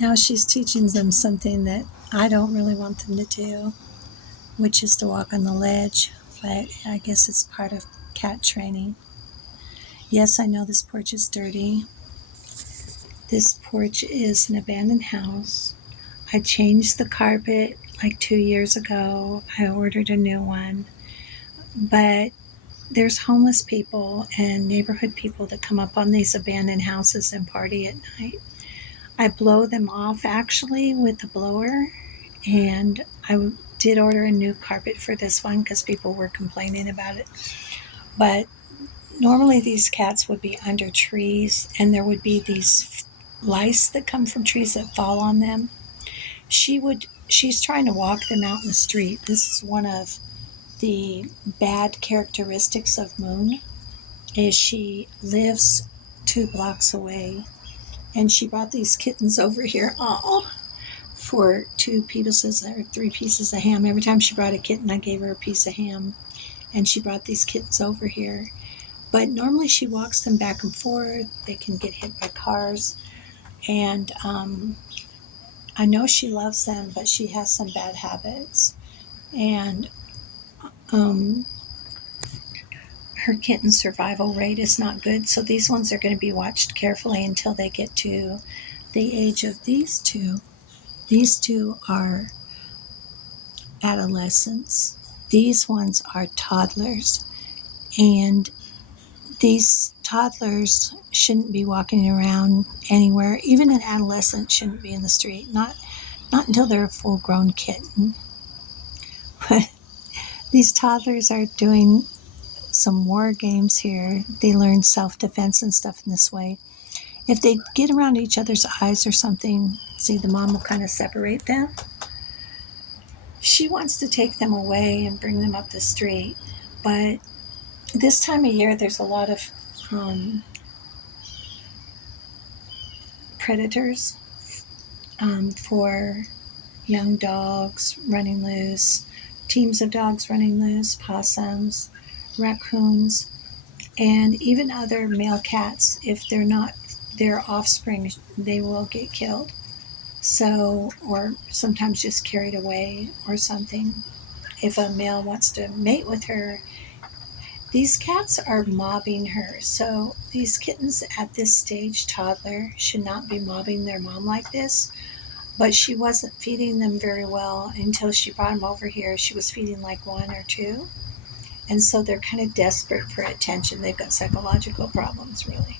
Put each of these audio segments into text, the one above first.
Now she's teaching them something that I don't really want them to do, which is to walk on the ledge, but I guess it's part of cat training. Yes, I know this porch is dirty. This porch is an abandoned house. I changed the carpet like 2 years ago. I ordered a new one, but there's homeless people and neighborhood people that come up on these abandoned houses and party at night. I blow them off actually with a blower, and I did order a new carpet for this one because people were complaining about it. But normally these cats would be under trees, and there would be these lice that come from trees that fall on them. She's trying to walk them out in the street. This is one of the bad characteristics of Moon, is she lives 2 blocks away, and she brought these kittens over here. Oh, for 2 pieces or 3 pieces of ham. Every time she brought a kitten, I gave her a piece of ham, and she brought these kittens over here. But normally she walks them back and forth. They can get hit by cars, and I know she loves them, but she has some bad habits, and um, her kitten survival rate is not good. So these ones are going to be watched carefully until they get to the age of these two. These two are adolescents. These ones are toddlers, and these toddlers shouldn't be walking around anywhere. Even an adolescent shouldn't be in the street. Not until they're a full-grown kitten. But these toddlers are doing some war games here. They learn self-defense and stuff in this way. If they get around each other's eyes or something, see, the mom will kind of separate them. She wants to take them away and bring them up the street, but this time of year there's a lot of predators for young dogs running loose, teams of dogs running loose, possums, raccoons, and even other male cats. If they're not their offspring, they will get killed. So, or sometimes just carried away or something. If a male wants to mate with her, these cats are mobbing her. So these kittens at this stage, toddler, should not be mobbing their mom like this. But she wasn't feeding them very well until she brought them over here. She was feeding like one or two. And so they're kind of desperate for attention. They've got psychological problems, really.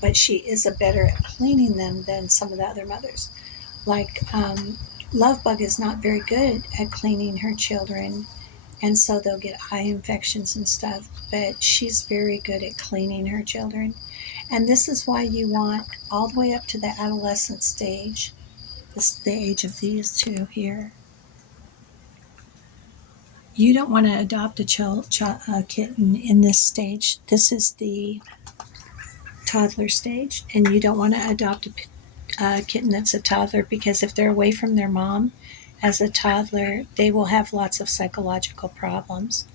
But she is a better at cleaning them than some of the other mothers. Like, Lovebug is not very good at cleaning her children, and so they'll get eye infections and stuff. But she's very good at cleaning her children. And this is why you want all the way up to the adolescent stage. This is the age of these two here. You don't want to adopt a kitten in this stage. This is the toddler stage, and you don't want to adopt a kitten that's a toddler, because if they're away from their mom as a toddler, they will have lots of psychological problems.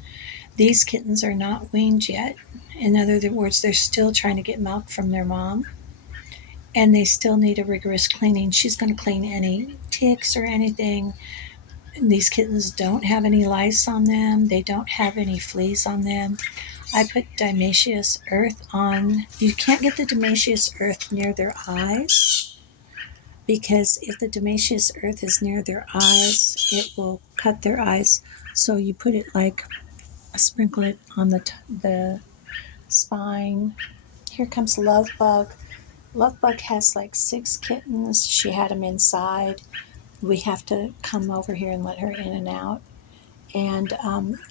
These kittens are not weaned yet. In other words, they're still trying to get milk from their mom, and they still need a rigorous cleaning. She's going to clean any ticks or anything. These kittens don't have any lice on them. They don't have any fleas on them. I put dimaceous earth on. You can't get the dimaceous earth near their eyes, because if the dimaceous earth is near their eyes, it will cut their eyes. So you put it like sprinkle it on the spine. Here comes Lovebug. Lovebug has like 6 kittens. She had them inside. We have to come over here and let her in and out. And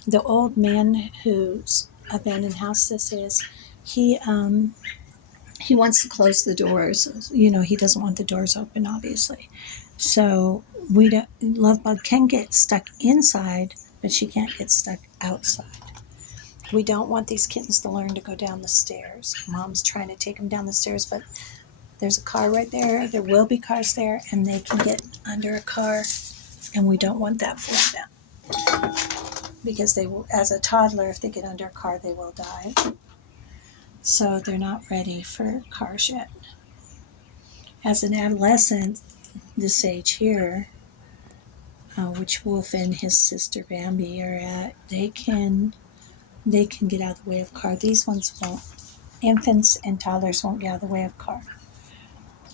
the old man whose abandoned house this is, he wants to close the doors. He doesn't want the doors open, obviously. So we don't. Lovebug can get stuck inside, but she can't get stuck outside. We don't want these kittens to learn to go down the stairs. Mom's trying to take them down the stairs, but there's a car right there. There will be cars there, and they can get under a car, and we don't want that for them, because they will, as a toddler, if they get under a car, they will die. So they're not ready for cars yet. as an adolescent, this age here, which Wolf and his sister Bambi are at, they can get out of the way of car. These ones won't. Infants and toddlers won't get out of the way of car.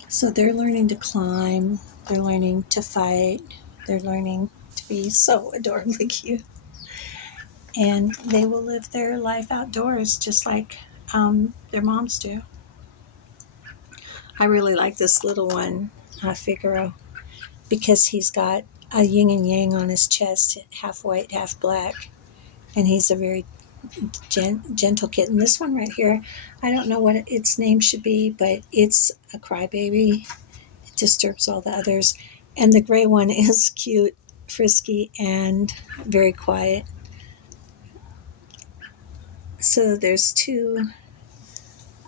So they're learning to climb. They're learning to fight. They're learning to be so adorably cute. And they will live their life outdoors just like their moms do. I really like this little one, Figaro, because he's got a yin and yang on his chest, half white, half black. And he's a very gentle kitten. This one right here, I don't know what its name should be, but it's a crybaby. It disturbs all the others. And the gray one is cute, frisky, and very quiet. So there's two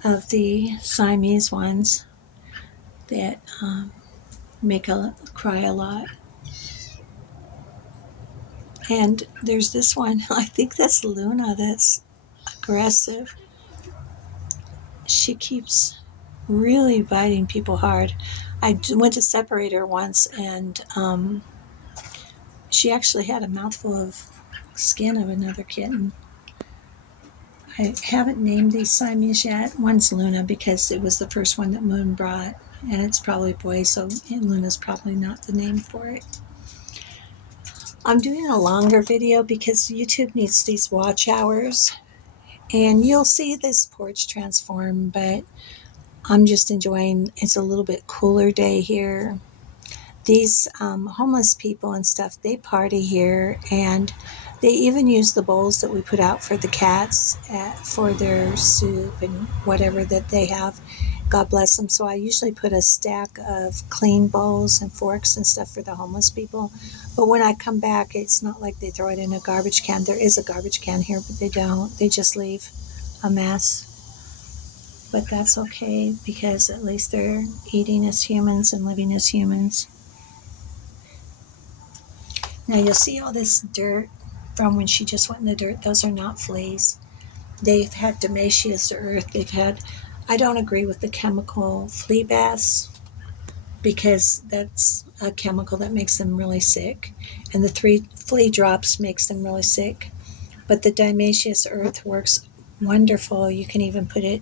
of the Siamese ones that make cry a lot. And there's this one, I think that's Luna, that's aggressive. She keeps really biting people hard. I went to separate her once, and she actually had a mouthful of skin of another kitten. I haven't named these Siamese yet. One's Luna because it was the first one that Moon brought, and it's probably a boy, so Luna's probably not the name for it. I'm doing a longer video because YouTube needs these watch hours, and you'll see this porch transform, but I'm just enjoying, it's a little bit cooler day here. These homeless people and stuff, they party here, and they even use the bowls that we put out for the cats for their soup and whatever that they have. God bless them. So I usually put a stack of clean bowls and forks and stuff for the homeless people. But when I come back, it's not like they throw it in a garbage can. There is a garbage can here, but they don't. They just leave a mess. But that's okay because at least they're eating as humans and living as humans. Now you'll see all this dirt from when she just went in the dirt. Those are not fleas. They've had dimaceous earth. I don't agree with the chemical flea baths because that's a chemical that makes them really sick. And the 3 flea drops makes them really sick. But the dimaceous earth works wonderful. You can even put it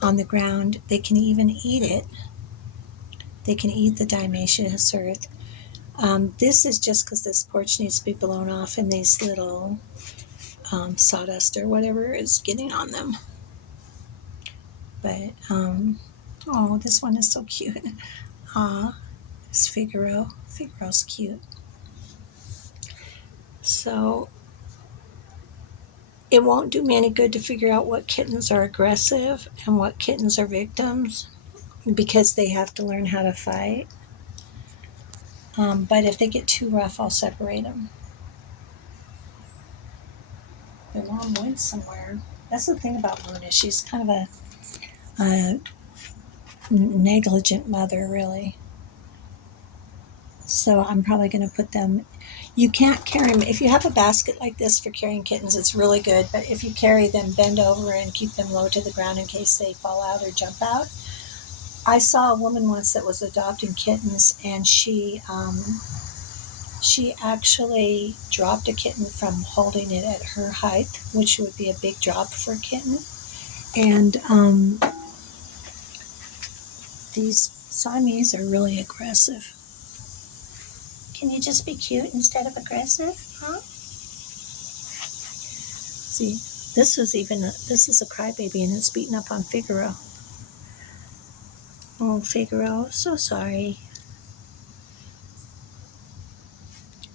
on the ground. They can even eat it. They can eat the dimaceous earth. This is just because this porch needs to be blown off and these little sawdust or whatever is getting on them. But, oh, this one is so cute. It's Figaro. Figaro's cute. So, it won't do me any good to figure out what kittens are aggressive and what kittens are victims because they have to learn how to fight. But if they get too rough, I'll separate them. Their mom went somewhere. That's the thing about Luna. She's kind of a negligent mother, really. So I'm probably going to put them. You can't carry them. If you have a basket like this for carrying kittens, it's really good. But if you carry them, bend over and keep them low to the ground in case they fall out or jump out. I saw a woman once that was adopting kittens, and she actually dropped a kitten from holding it at her height, which would be a big drop for a kitten. And these Siamese are really aggressive. Can you just be cute instead of aggressive, huh? See, this is a crybaby and it's beating up on Figaro. Oh, Figaro, so sorry.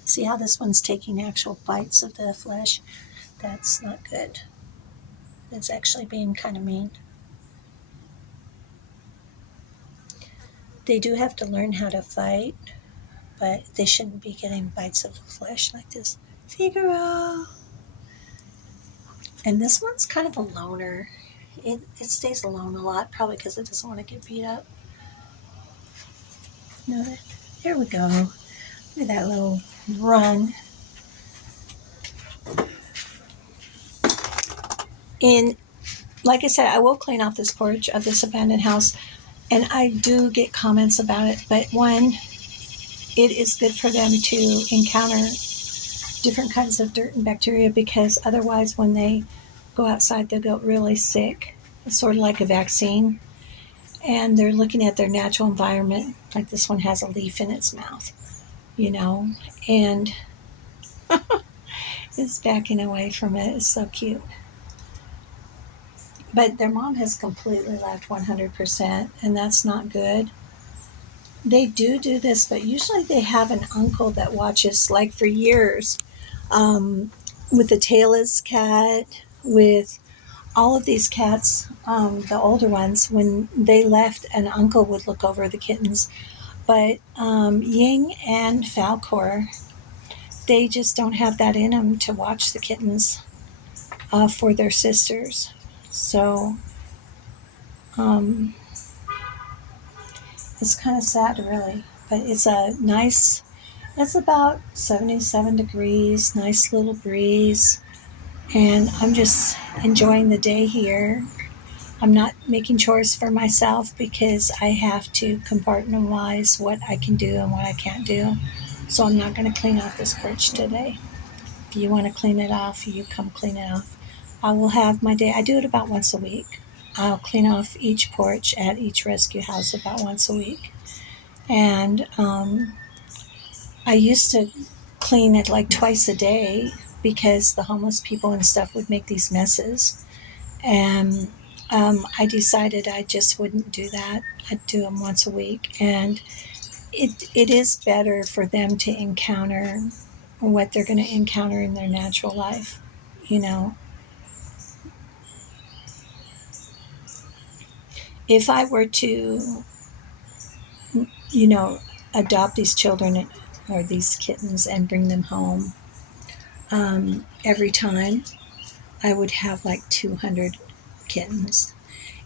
See how this one's taking actual bites of the flesh? That's not good. It's actually being kind of mean. They do have to learn how to fight, but they shouldn't be getting bites of the flesh like this. Figaro! And this one's kind of a loner. It stays alone a lot, probably because it doesn't want to get beat up. No, there we go. Look at that little run. And like I said, I will clean off this porch of this abandoned house. And I do get comments about it, but one, it is good for them to encounter different kinds of dirt and bacteria, because otherwise when they go outside they'll get really sick. It's sort of like a vaccine, and they're looking at their natural environment. Like this one has a leaf in its mouth, you know, and it's backing away from it. It's so cute. But their mom has completely left 100%, and that's not good. They do this, but usually they have an uncle that watches, like for years, with the Taylor's cat, with all of these cats, the older ones, when they left, an uncle would look over the kittens. But Ying and Falcor, they just don't have that in them to watch the kittens for their sisters. So um, it's kind of sad, really. But it's a nice, it's about 77 degrees, nice little breeze. And I'm just enjoying the day here. I'm not making chores for myself because I have to compartmentalize what I can do and what I can't do. So I'm not going to clean off this porch today. If you want to clean it off, you come clean it off. I will have my day. I do it about once a week. I'll clean off each porch at each rescue house about once a week. And I used to clean it like twice a day because the homeless people and stuff would make these messes. And I decided I just wouldn't do that. I'd do them once a week. And it is better for them to encounter what they're going to encounter in their natural life. You know, if I were to, you know, adopt these children or these kittens and bring them home, every time I would have like 200 kittens.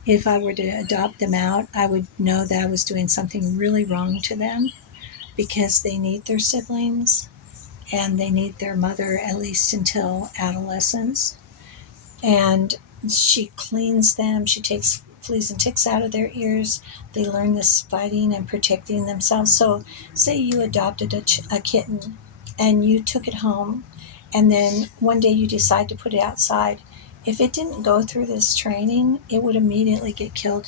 If I were to adopt them out, I would know that I was doing something really wrong to them, because they need their siblings and they need their mother at least until adolescence. And she cleans them, she takes fleas and ticks out of their ears. They learn this fighting and protecting themselves. So, say you adopted a kitten and you took it home, and then one day you decide to put it outside. If it didn't go through this training, it would immediately get killed